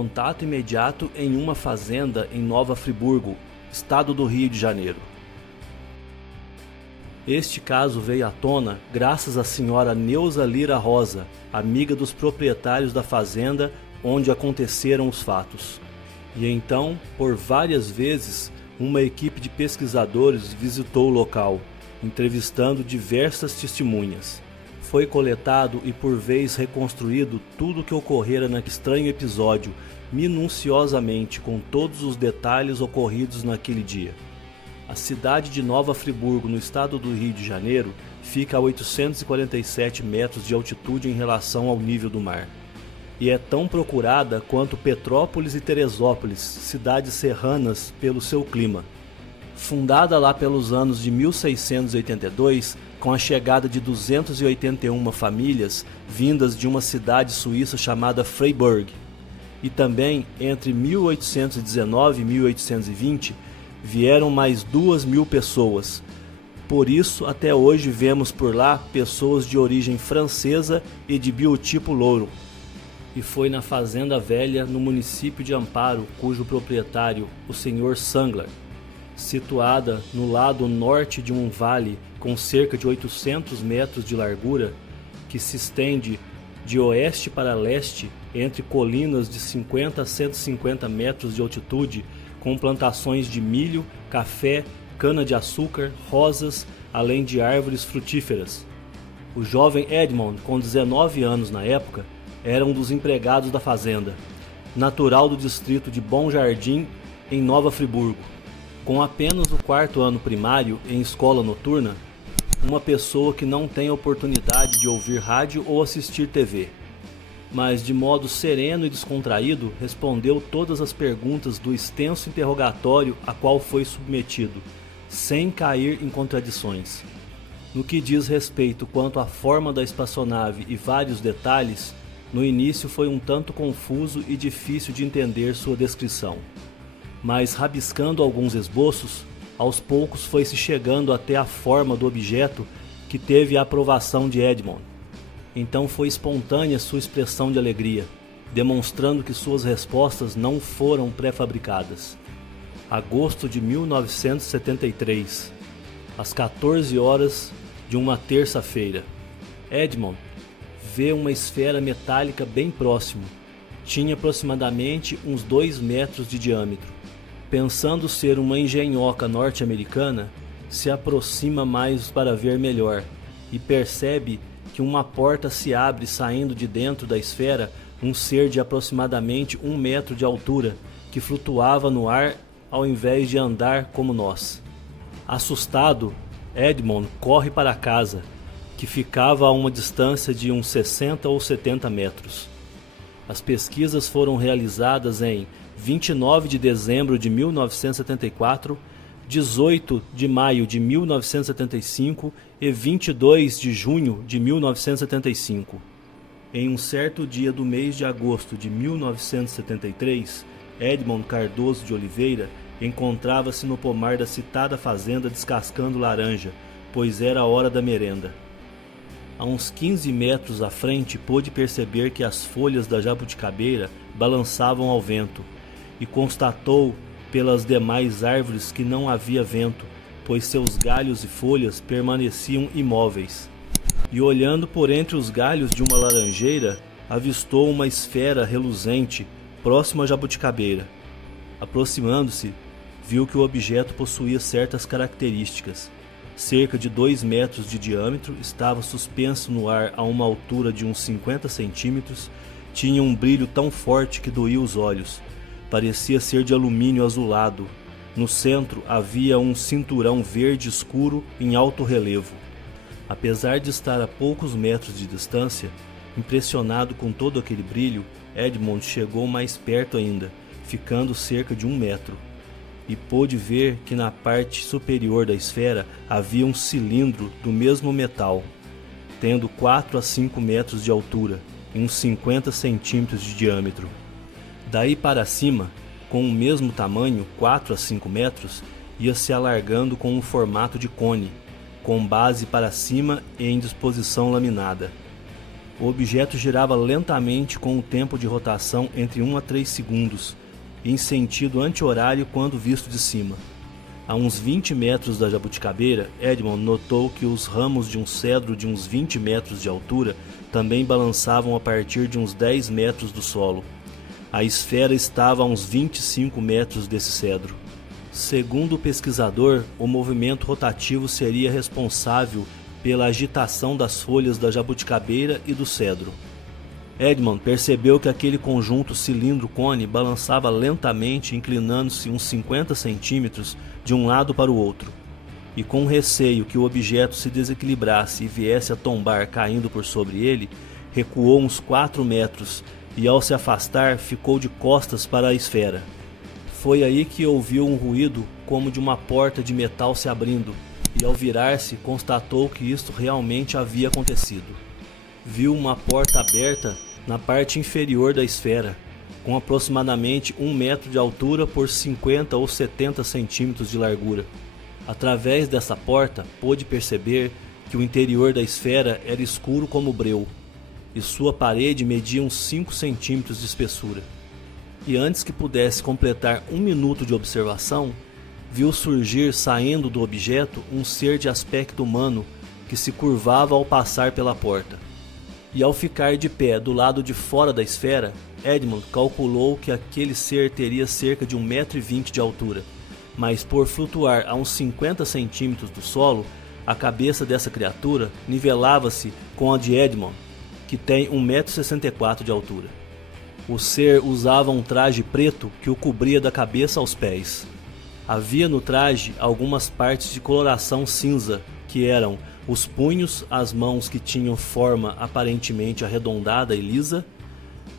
contato imediato em uma fazenda em Nova Friburgo, estado do Rio de Janeiro. Este caso veio à tona graças à senhora Neuza Lira Rosa, amiga dos proprietários da fazenda onde aconteceram os fatos. E então, por várias vezes, uma equipe de pesquisadores visitou o local, entrevistando diversas testemunhas. Foi coletado e por vez reconstruído tudo o que ocorrera naquele estranho episódio, minuciosamente, com todos os detalhes ocorridos naquele dia. A cidade de Nova Friburgo, no estado do Rio de Janeiro, fica a 847 metros de altitude em relação ao nível do mar. E é tão procurada quanto Petrópolis e Teresópolis, cidades serranas, pelo seu clima. Fundada lá pelos anos de 1682, com a chegada de 281 famílias vindas de uma cidade suíça chamada Freiburg. E também, entre 1819 e 1820, vieram mais 2.000 pessoas. Por isso, até hoje vemos por lá pessoas de origem francesa e de biotipo louro. E foi na Fazenda Velha, no município de Amparo, cujo proprietário, o Sr. Sangler, situada no lado norte de um vale com cerca de 800 metros de largura, que se estende de oeste para leste entre colinas de 50 a 150 metros de altitude, com plantações de milho, café, cana-de-açúcar, rosas, além de árvores frutíferas. O jovem Edmond, com 19 anos na época, era um dos empregados da fazenda, natural do distrito de Bom Jardim, em Nova Friburgo. Com apenas o 4º ano primário em escola noturna, uma pessoa que não tem oportunidade de ouvir rádio ou assistir TV, mas de modo sereno e descontraído respondeu todas as perguntas do extenso interrogatório a qual foi submetido, sem cair em contradições. No que diz respeito quanto à forma da espaçonave e vários detalhes, no início foi um tanto confuso e difícil de entender sua descrição. Mas rabiscando alguns esboços, aos poucos foi-se chegando até a forma do objeto que teve a aprovação de Edmond. Então foi espontânea sua expressão de alegria, demonstrando que suas respostas não foram pré-fabricadas. Agosto de 1973, às 14 horas de uma terça-feira. Edmond vê uma esfera metálica bem próximo. Tinha aproximadamente uns 2 metros de diâmetro. Pensando ser uma engenhoca norte-americana, se aproxima mais para ver melhor e percebe que uma porta se abre saindo de dentro da esfera um ser de aproximadamente 1 metro de altura que flutuava no ar ao invés de andar como nós. Assustado, Edmond corre para casa, que ficava a uma distância de uns 60 ou 70 metros. As pesquisas foram realizadas em 29 de dezembro de 1974, 18 de maio de 1975 e 22 de junho de 1975. Em um certo dia do mês de agosto de 1973, Edmond Cardoso de Oliveira encontrava-se no pomar da citada fazenda descascando laranja, pois era a hora da merenda. A uns 15 metros à frente pôde perceber que as folhas da jabuticabeira balançavam ao vento, e constatou pelas demais árvores que não havia vento, pois seus galhos e folhas permaneciam imóveis. E olhando por entre os galhos de uma laranjeira, avistou uma esfera reluzente próxima à jabuticabeira. Aproximando-se, viu que o objeto possuía certas características. Cerca de 2 metros de diâmetro, estava suspenso no ar a uma altura de uns 50 centímetros, tinha um brilho tão forte que doía os olhos. Parecia ser de alumínio azulado. No centro havia um cinturão verde escuro em alto relevo. Apesar de estar a poucos metros de distância, impressionado com todo aquele brilho, Edmond chegou mais perto ainda, ficando cerca de 1 metro. E pôde ver que na parte superior da esfera havia um cilindro do mesmo metal, tendo 4 a 5 metros de altura e uns 50 centímetros de diâmetro. Daí para cima, com o mesmo tamanho, 4 a 5 metros, ia se alargando com um formato de cone, com base para cima e em disposição laminada. O objeto girava lentamente com um tempo de rotação entre 1 a 3 segundos, em sentido anti-horário quando visto de cima. A uns 20 metros da jabuticabeira, Edmond notou que os ramos de um cedro de uns 20 metros de altura também balançavam a partir de uns 10 metros do solo. A esfera estava a uns 25 metros desse cedro. Segundo o pesquisador, o movimento rotativo seria responsável pela agitação das folhas da jabuticabeira e do cedro. Edmond percebeu que aquele conjunto cilindro-cone balançava lentamente, inclinando-se uns 50 centímetros de um lado para o outro, e com receio que o objeto se desequilibrasse e viesse a tombar caindo por sobre ele, recuou uns 4 metros e, ao se afastar, ficou de costas para a esfera. Foi aí que ouviu um ruído como de uma porta de metal se abrindo, e ao virar-se constatou que isto realmente havia acontecido. Viu uma porta aberta na parte inferior da esfera, com aproximadamente 1 metro de altura por 50 ou 70 centímetros de largura. Através dessa porta, pôde perceber que o interior da esfera era escuro como breu, e sua parede media uns 5 centímetros de espessura. E antes que pudesse completar 1 minuto de observação, viu surgir, saindo do objeto, um ser de aspecto humano que se curvava ao passar pela porta. E ao ficar de pé do lado de fora da esfera, Edmond calculou que aquele ser teria cerca de 1,20 m de altura, mas por flutuar a uns 50 centímetros do solo, a cabeça dessa criatura nivelava-se com a de Edmond, que tem 1,64 m de altura. O ser usava um traje preto que o cobria da cabeça aos pés. Havia no traje algumas partes de coloração cinza, que eram os punhos, as mãos que tinham forma aparentemente arredondada e lisa,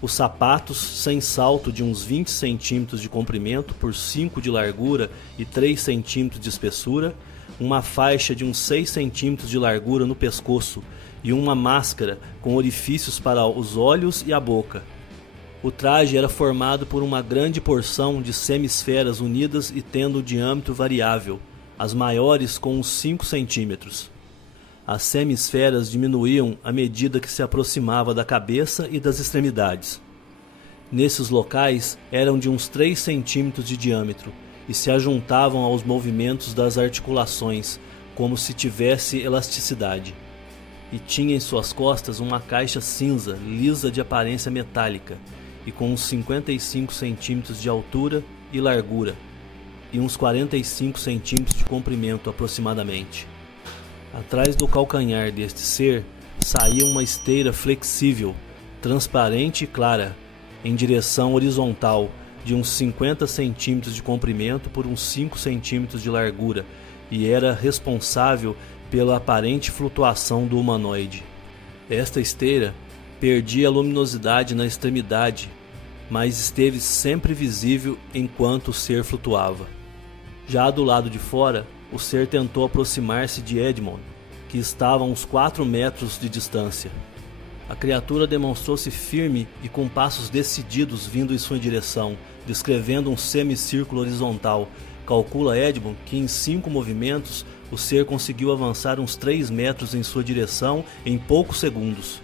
os sapatos sem salto de uns 20 centímetros de comprimento por 5 de largura e 3 centímetros de espessura, uma faixa de uns 6 centímetros de largura no pescoço e uma máscara com orifícios para os olhos e a boca. O traje era formado por uma grande porção de semisferas unidas e tendo diâmetro variável, as maiores com uns 5 centímetros. As semisferas diminuíam à medida que se aproximava da cabeça e das extremidades. Nesses locais eram de uns 3 centímetros de diâmetro e se ajuntavam aos movimentos das articulações, como se tivesse elasticidade. E tinha em suas costas uma caixa cinza, lisa de aparência metálica, e com uns 55 centímetros de altura e largura, e uns 45 centímetros de comprimento aproximadamente. Atrás do calcanhar deste ser saía uma esteira flexível, transparente e clara, em direção horizontal, de uns 50 centímetros de comprimento por uns 5 centímetros de largura, e era responsável pela aparente flutuação do humanoide. Esta esteira perdia a luminosidade na extremidade, mas esteve sempre visível enquanto o ser flutuava. Já do lado de fora, o ser tentou aproximar-se de Edmond, que estava a uns 4 metros de distância. A criatura demonstrou-se firme e com passos decididos vindo em sua direção, descrevendo um semicírculo horizontal. Calcula Edmond que em 5 movimentos o ser conseguiu avançar uns 3 metros em sua direção em poucos segundos.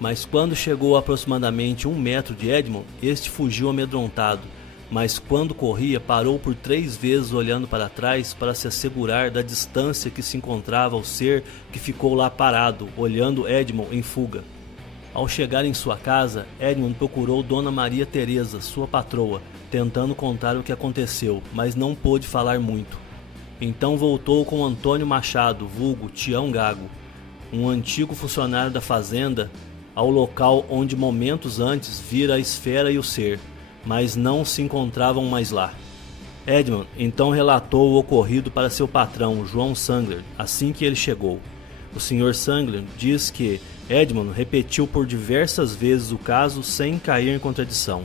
Mas quando chegou a aproximadamente 1 metro de Edmond, este fugiu amedrontado, mas quando corria parou por 3 vezes olhando para trás para se assegurar da distância que se encontrava o ser, que ficou lá parado, olhando Edmond em fuga. Ao chegar em sua casa, Edmond procurou Dona Maria Teresa, sua patroa, tentando contar o que aconteceu, mas não pôde falar muito. Então voltou com Antônio Machado, vulgo Tião Gago, um antigo funcionário da fazenda, ao local onde momentos antes vira a esfera e o ser, mas não se encontravam mais lá. Edmond então relatou o ocorrido para seu patrão, João Sangler, assim que ele chegou. O Sr. Sangler diz que Edmond repetiu por diversas vezes o caso sem cair em contradição.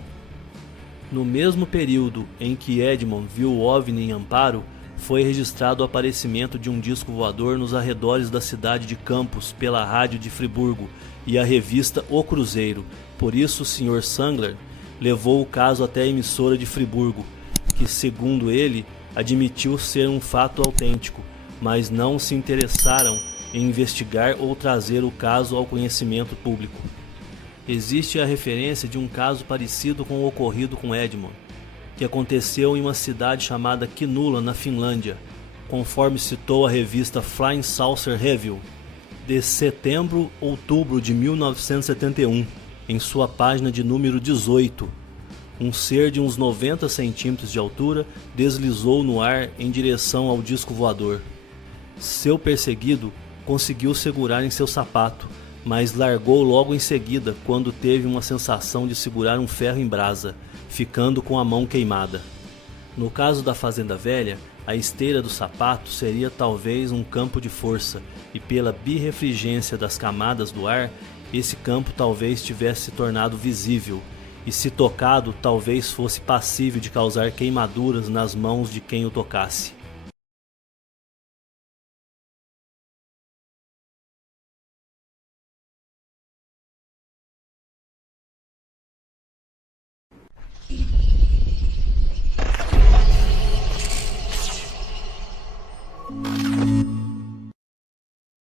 No mesmo período em que Edmond viu o OVNI em Amparo, foi registrado o aparecimento de um disco voador nos arredores da cidade de Campos pela rádio de Friburgo e a revista O Cruzeiro. Por isso o Sr. Sangler levou o caso até a emissora de Friburgo, que, segundo ele, admitiu ser um fato autêntico, mas não se interessaram em investigar ou trazer o caso ao conhecimento público. Existe a referência de um caso parecido com o ocorrido com Edmund, que aconteceu em uma cidade chamada Kinula, na Finlândia, conforme citou a revista Flying Saucer Review, de setembro-outubro de 1971, em sua página de número 18. Um ser de uns 90 centímetros de altura deslizou no ar em direção ao disco voador. Seu perseguido conseguiu segurar em seu sapato, mas largou logo em seguida quando teve uma sensação de segurar um ferro em brasa, ficando com a mão queimada. No caso da Fazenda Velha, a esteira do sapato seria talvez um campo de força, e pela birrefringência das camadas do ar, esse campo talvez tivesse se tornado visível, e se tocado talvez fosse passível de causar queimaduras nas mãos de quem o tocasse.